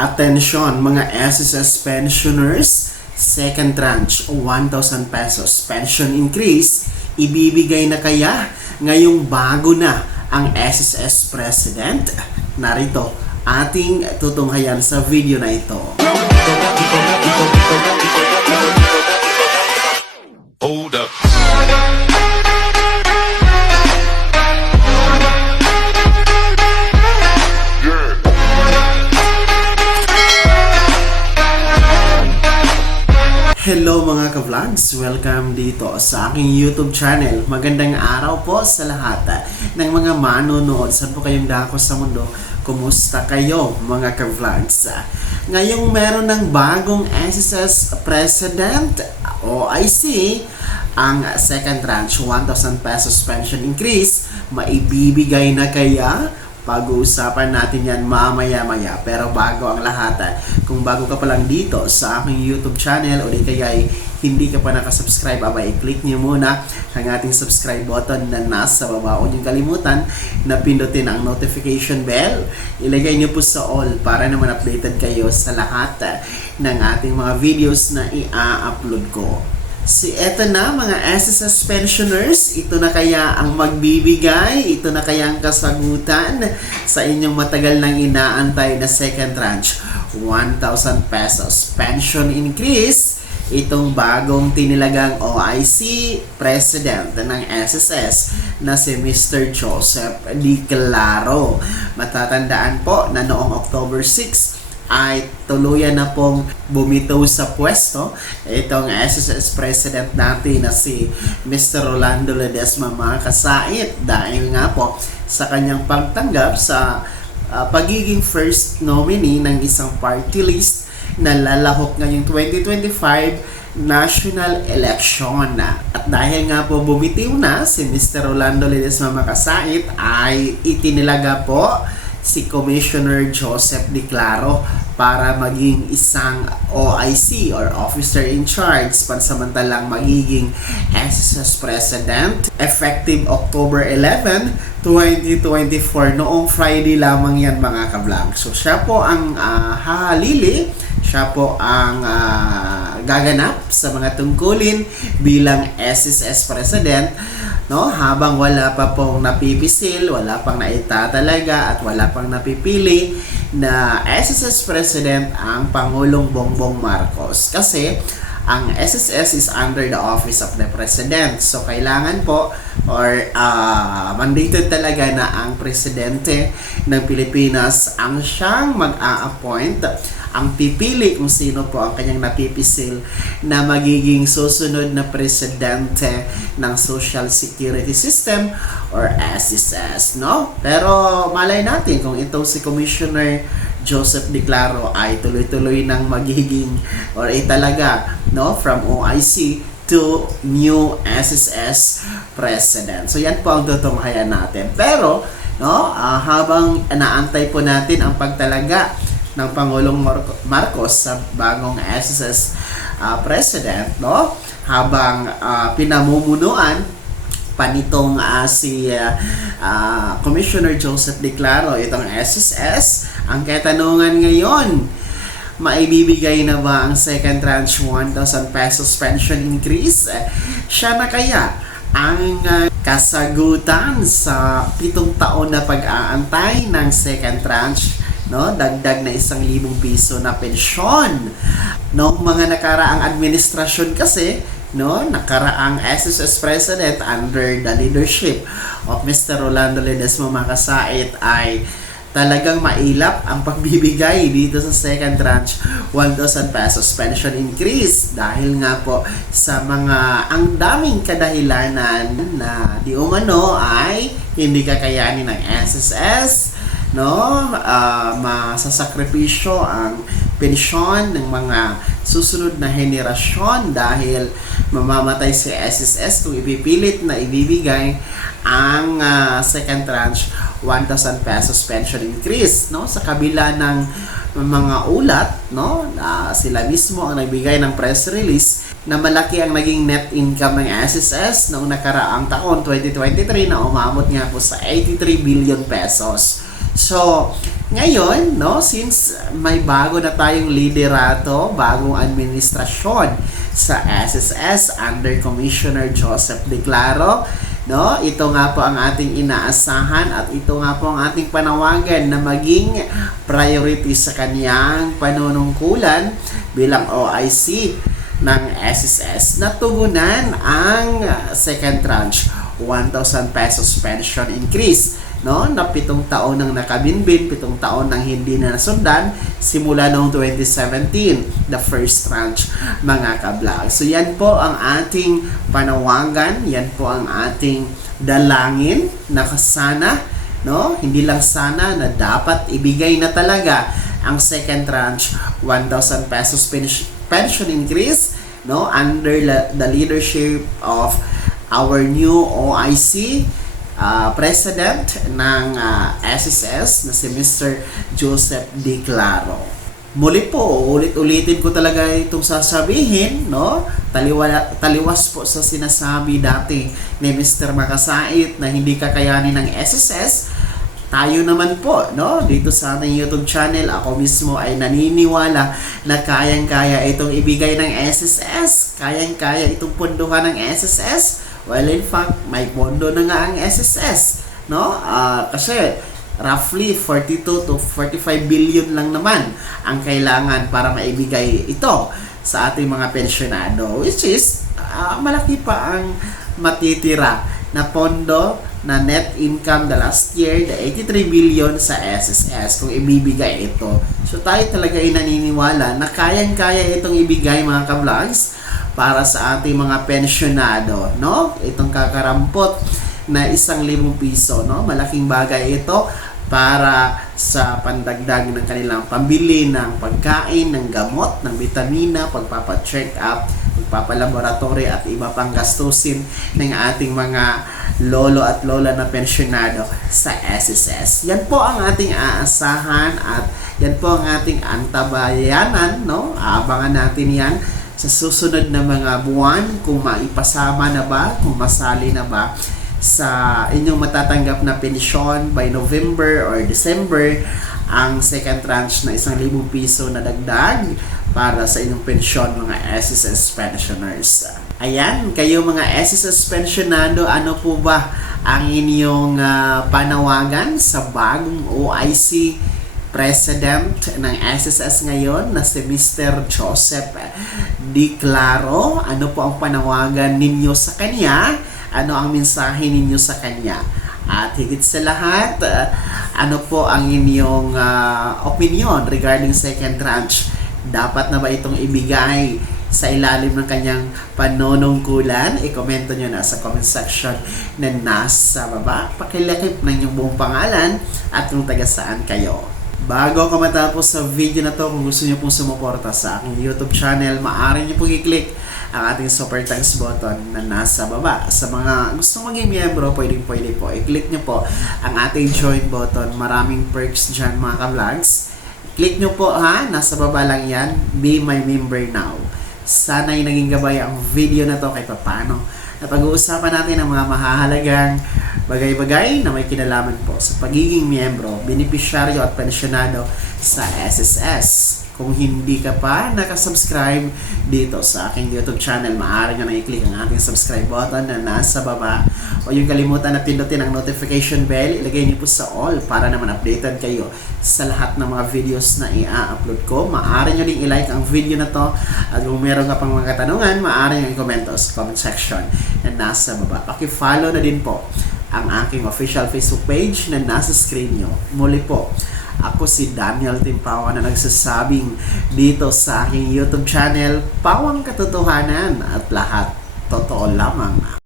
Attention mga SSS pensioners, second tranche 1,000 pesos pension increase, ibibigay na kaya ngayong bago na ang SSS President? Narito ating tutunghayan sa video na ito. Hold up. Hello mga ka-vlogs! Welcome dito sa aking YouTube channel. Magandang araw po sa lahat ng mga manonood. Saan po kayong dako sa mundo? Kumusta kayo mga ka-vlogs? Ngayong meron ng bagong SSS President, OIC, ang second tranche 1,000 pesos pension increase. Maibibigay na kaya? Pag-uusapan natin yan mamaya-maya. Pero bago ang lahat, kung bago ka pa lang dito sa aking YouTube channel o di kaya hindi ka pa nakasubscribe, i-click nyo muna ang ating subscribe button na nasa baba. Huwag nyo kalimutan na pindutin ang notification bell. Ilagay nyo po sa all para naman updated kayo sa lahat ng ating mga videos na i-upload ko. Eto na mga SSS pensioners, ito na kaya ang magbibigay, ito na kaya ang kasagutan sa inyong matagal nang inaantay na second tranche 1,000 pesos pension increase. Itong bagong tinilagang OIC President ng SSS na si Mr. Joseph D. Claro. Matatandaan po na noong October 6 ay tuluyan na pong bumitaw sa pwesto itong SSS President natin na si Mr. Rolando Ledesma, mga kasait, dahil nga po sa kanyang pagtanggap sa pagiging first nominee ng isang party list na lalahok ngayong 2025 national election. At dahil nga po bumitiw na si Mr. Rolando Ledesma, mga kasait, ay itinilaga po si Commissioner Joseph D. Claro para maging isang OIC or Officer in Charge, pansamantalang magiging SSS President effective October 11, 2024. Noong Friday lamang yan mga ka-vlog. So siya po ang hahalili, siya po ang gaganap sa mga tungkulin bilang SSS President, no? Habang wala pa pong napipisil, wala pang naitatalaga at wala pang napipili na SSS President ang Pangulong Bongbong Marcos. Kasi ang SSS is under the office of the President. So kailangan po or mandated talaga na ang Presidente ng Pilipinas ang siyang mag-a-appoint, ang pipili kung sino po ang kanyang napipisil na magiging susunod na presidente ng Social Security System or SSS, no? Pero malay natin kung itong si Commissioner Joseph D. Claro ay tuloy-tuloy ng magiging or talaga, no, from OIC to new SSS President. So yan po ang tutunghayan natin. Pero no, habang naantay po natin ang pagtalaga ng Pangulong Marcos sa bagong SSS President, no? Habang pinamumunuan pa nitong si Commissioner Joseph D. Claro itong SSS, ang katanungan ngayon, maibibigay na ba ang second tranche 1,000 pesos pension increase? Siya na kaya ang kasagutan sa 7 taon na pag-aantay ng second tranche, no? Dagdag na 1,000 piso na pensyon. No, mga nakaraang administrasyon kasi, no, nakaraang SSS President under the leadership of Mr. Rolando Ledesma, mga kasait, ay talagang mailap ang pagbibigay dito sa second tranche 1,000 pesos pension increase dahil nga po sa mga ang daming kadahilanan na di umano ay hindi kakayanin ng SSS, no? Masasakripisyo ang pensyon ng mga susunod na henerasyon dahil mamamatay si SSS kung ipipilit na ibibigay ang second tranche 1,000 pesos pension increase, no? Sa kabila ng mga ulat, no, sila mismo ang nagbigay ng press release na malaki ang naging net income ng SSS noong nakaraang taon 2023 na umabot nga po sa 83 billion pesos. So, ngayon, no, since may bago na tayong liderato, bagong administrasyon sa SSS under Commissioner Joseph Declaro, no, ito nga po ang ating inaasahan at ito nga po ang ating panawagan na maging priority sa kaniyang panunungkulan bilang OIC ng SSS na tugunan ang second tranche 1,000 pesos pension increase, no, na 7 taon nang nakabinbin, 7 taon nang hindi na nasundan simula noong 2017, the first tranche, mga ka-vlog. So yan po ang ating panawagan, yan po ang ating dalangin na sana, no, hindi lang sana, na dapat ibigay na talaga ang second tranche 1,000 pesos pension increase, no, under the leadership of our new OIC president ng SSS na si Mr. Joseph Declaro. Muli po, ulit-ulitin ko talaga itong sasabihin, no? Taliwas po sa sinasabi dati ni Mr. Makasait na hindi kakayanin ng SSS. Tayo naman po, no, dito sa ating YouTube channel, ako mismo ay naniniwala na kayang-kaya itong ibigay ng SSS, kayang-kaya itong punduhan ng SSS. Well, in fact, may pondo na nga ang SSS, no? Kasi roughly 42 to 45 billion lang naman ang kailangan para maibigay ito sa ating mga pensyonado, which is malaki pa ang matitira na pondo na net income the last year, the 83 billion sa SSS kung ibibigay ito. So tayo talaga ay naniniwala na kayang-kaya itong ibigay, mga ka-vlogs, para sa ating mga pensyonado, no? Itong kakarampot na 1,000 piso, no? Malaking bagay ito para sa pandagdag ng kanilang pambili ng pagkain, ng gamot, ng vitamina, pagpapa-check up, pagpapalaboratory at iba pang gastusin ng ating mga lolo at lola na pensyonado sa SSS. Yan po ang ating aasahan at yan po ang ating antabayanan, no? Abangan natin yan sa susunod na mga buwan, kung maipasama na ba, kung masali na ba sa inyong matatanggap na pensyon by November or December ang second tranche na 1,000 piso na dagdag para sa inyong pensyon, mga SSS pensioners. Ayan, kayo mga SSS pensionado, ano po ba ang inyong panawagan sa bagong OIC President ng SSS ngayon na si Mr. Joseph Declaro? Ano po ang panawagan ninyo sa kanya? Ano ang mensahe ninyo sa kanya? At higit sa lahat, ano po ang inyong opinion regarding second tranche? Dapat na ba itong ibigay sa ilalim ng kanyang panonungkulan? I-komento nyo na sa comment section na nasa baba. Pakilakip ng inyong buong pangalan at kung taga saan kayo. Bago ako matapos sa video na to, kung gusto niyo pong sumuporta sa aking YouTube channel, maaari niyo pong i-click ang ating super thanks button na nasa baba. Sa mga gustong maging miyembro, pwede po. I-click niyo po ang ating join button. Maraming perks dyan, mga ka-vlogs. Click niyo po, ha, nasa baba lang yan. Be my member now. Sana'y naging gabay ang video na to kahit paano. Napag-uusapan natin ang mga mahahalagang bagay-bagay na may kinalaman po sa pagiging miyembro, benepisyaryo at pensyonado sa SSS. Kung hindi ka pa nakasubscribe dito sa aking YouTube channel, maaari nyo na i-click ang ating subscribe button na nasa baba. O yung kalimutan na pindutin ang notification bell, ilagay niyo po sa all para naman updated kayo sa lahat ng mga videos na i-upload ko. Maaari nyo din i-like ang video na to. At kung meron ka pang mga katanungan, maaari nyo i-komento sa comment section na nasa baba. Paki-follow na din po ang aking official Facebook page na nasa screen nyo. Muli po, ako si Daniel Timpawa na nagsasabing dito sa aking YouTube channel, Pawang Katotohanan at lahat totoo lamang.